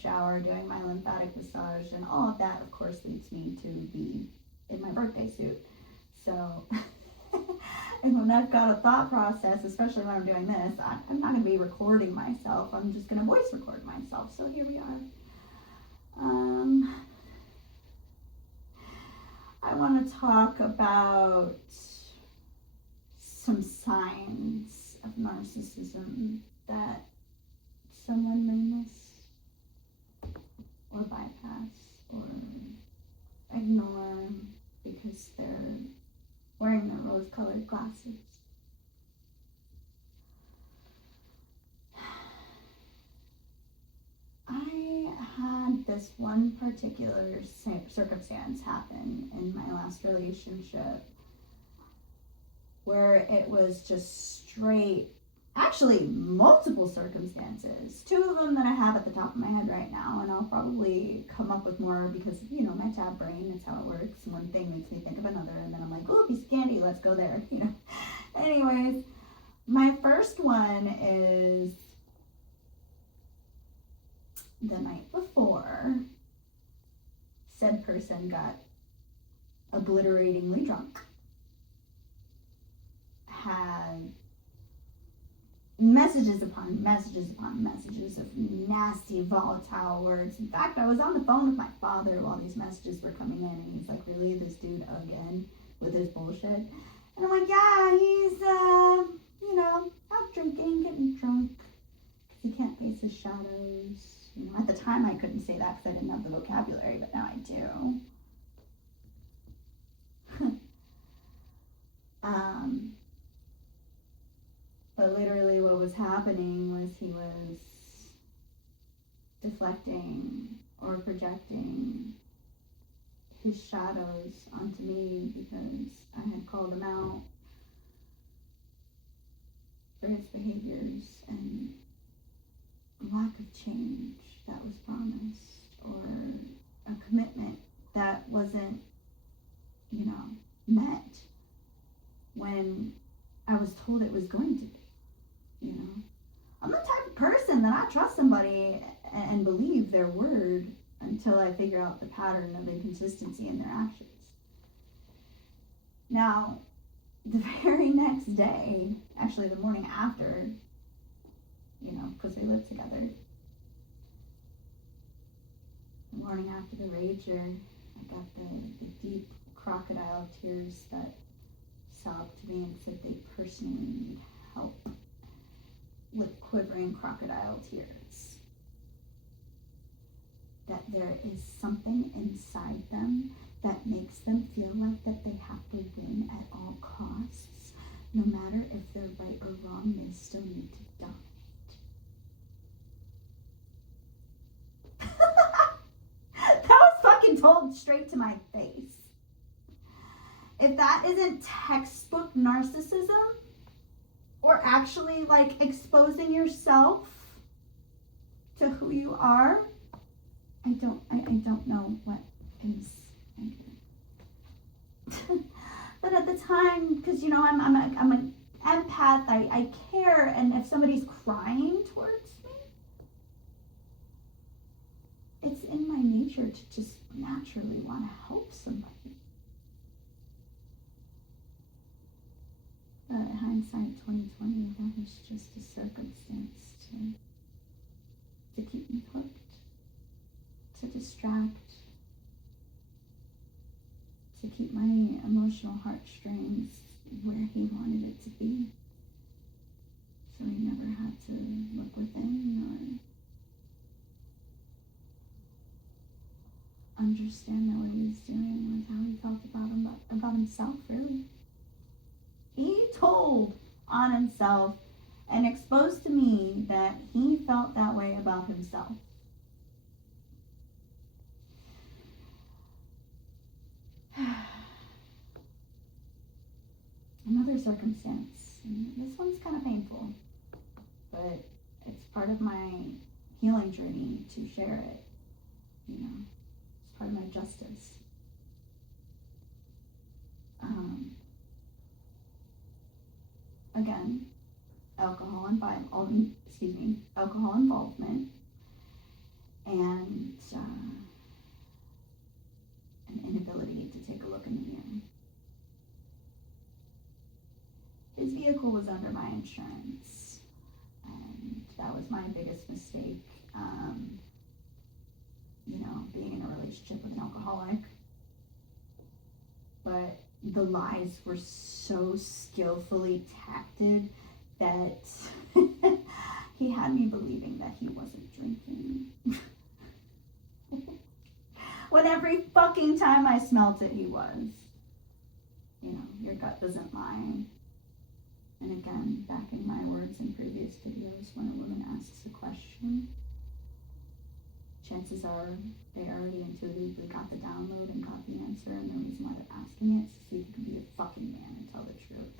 shower, doing my lymphatic massage, and all of that, of course, leads me to be in my birthday suit. So, and when I've got a thought process, especially when I'm doing this, I'm not going to be recording myself. I'm just going to voice record myself. So here we are. I want to talk about some signs of narcissism that someone may miss or bypass or ignore because they're wearing their rose-colored glasses. I had this one particular circumstance happen in my last relationship where it was just straight, actually multiple circumstances. Two of them that I have at the top of my head right now, and I'll probably come up with more because, you know, my tab brain, it's how it works. One thing makes me think of another, and then I'm like, oh, piece of candy, let's go there, you know. Anyways, my first one is the night before, said person got obliteratingly drunk, had messages upon messages upon messages of nasty, volatile words. In fact, I was on the phone with my father while these messages were coming in, and he's like, really, this dude again with his bullshit? And I'm like, yeah, he's, you know, out drinking, getting drunk, because he can't face his shadows. You know, at the time I couldn't say that because I didn't have the vocabulary, but now I do. But literally what was happening was he was deflecting or projecting his shadows onto me because I had called him out for his behaviors and lack of change that was promised, or a commitment that wasn't, you know, met when I was told it was going to be, you know. I'm the type of person that I trust somebody and believe their word until I figure out the pattern of inconsistency in their actions. Now, the very next day, actually the morning after, you know, because we lived together. The morning after the rager, I got the deep crocodile tears that sobbed to me and said they personally need help with quivering crocodile tears. That there is something inside them that makes them feel like that they have to win at all costs. No matter if they're right or wrong, they still need to dominate. Told straight to my face. If that isn't textbook narcissism, or actually like exposing yourself to who you are, I don't know what is. But at the time, because you know I'm an empath, I care, and if somebody's crying towards me, it's in my nature to just naturally want to help somebody. But hindsight 2020, that was just a circumstance to keep me hooked, to distract, to keep my emotional heartstrings where he wanted it to be. So he never had to look within or understand that what he was doing was how he felt about himself, really. He told on himself and exposed to me that he felt that way about himself. Another circumstance, and this one's kind of painful, but it's part of my healing journey to share it, you know. It's part of my justice. Again, alcohol involvement, and an inability to take a look in the mirror. His vehicle was under my insurance, and that was my biggest mistake, being in a relationship with an alcoholic. But the lies were so skillfully tacted that he had me believing that he wasn't drinking. When every fucking time I smelt it, he was. Your gut doesn't lie. And again, backing my words in previous videos, when a woman asks a question, chances are they already intuitively got the download and got the answer, and the reason why they're asking it is to see if you can be a fucking man and tell the truth.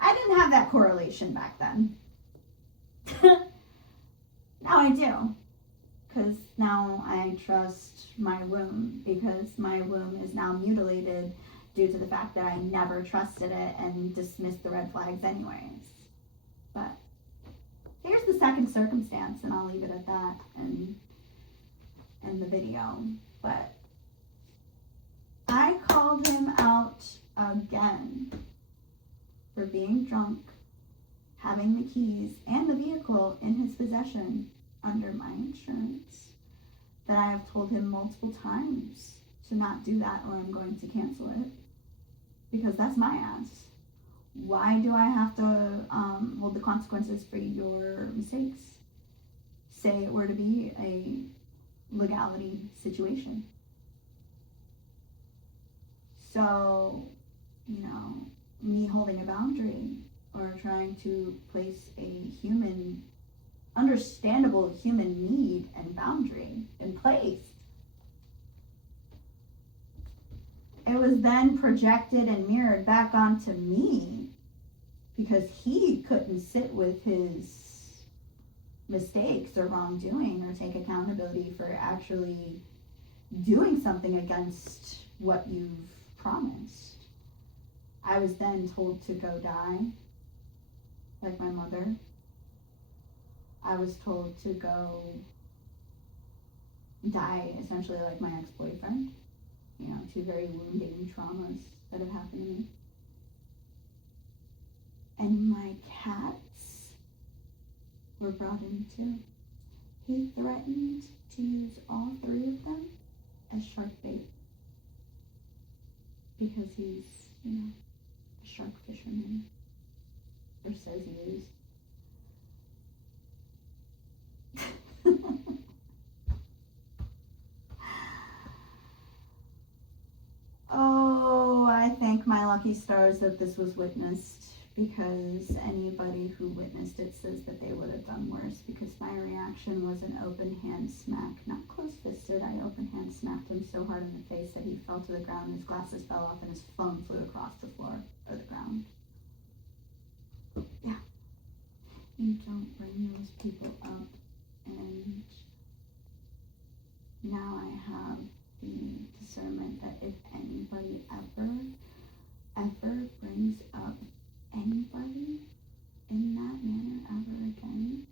I didn't have that correlation back then. Now I do. Because now I trust my womb, because my womb is now mutilated due to the fact that I never trusted it and dismissed the red flags anyways. But here's the second circumstance, and I'll leave it at that in the video. But I called him out again for being drunk, having the keys and the vehicle in his possession under my insurance, that I have told him multiple times to not do that or I'm going to cancel it, because that's my ass. Why do I have to hold the consequences for your mistakes? Say it were to be a legality situation. So, me holding a boundary or trying to place a understandable human need and boundary in place, it was then projected and mirrored back onto me because he couldn't sit with his mistakes or wrongdoing or take accountability for actually doing something against what you've promised. I was then told to go die, like my mother. I was told to go die, essentially like my ex-boyfriend. Two very wounding traumas that have happened to me. And my cats were brought in too. He threatened to use all three of them as shark bait because he's, a shark fisherman, or says he is. Oh, I thank my lucky stars that this was witnessed, because anybody who witnessed it says that they would have done worse, because my reaction was an open hand smack, not close-fisted. I open hand smacked him so hard in the face that he fell to the ground, his glasses fell off, and his phone flew across the floor, or the ground. Yeah. You don't bring those people up, and now I have the discernment that if anybody ever brings up anybody in that manner ever again,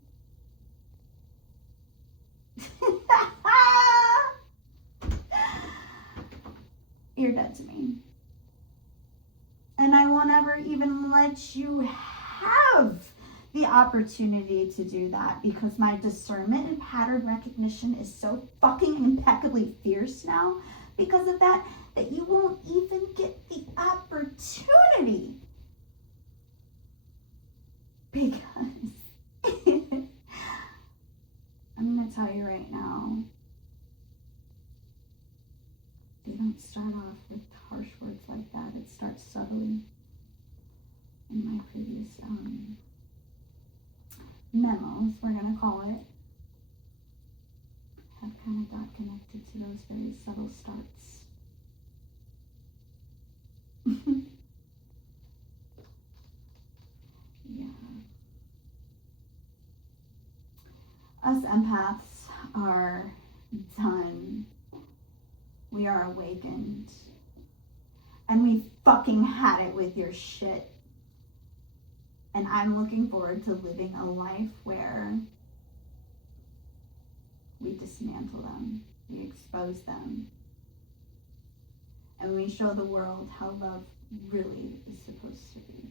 you're dead to me. And I won't ever even let you have the opportunity to do that, because my discernment and pattern recognition is so fucking impeccably fierce now because of that you won't even get the opportunity. Because I'm going to tell you right now, they don't start off with harsh words like that. It starts subtly. In my previous memos, we're going to call it, have kind of got connected to those very subtle starts. Yeah. Us empaths are done. We are awakened. And we fucking had it with your shit. And I'm looking forward to living a life where we dismantle them, we expose them, and we show the world how love really is supposed to be.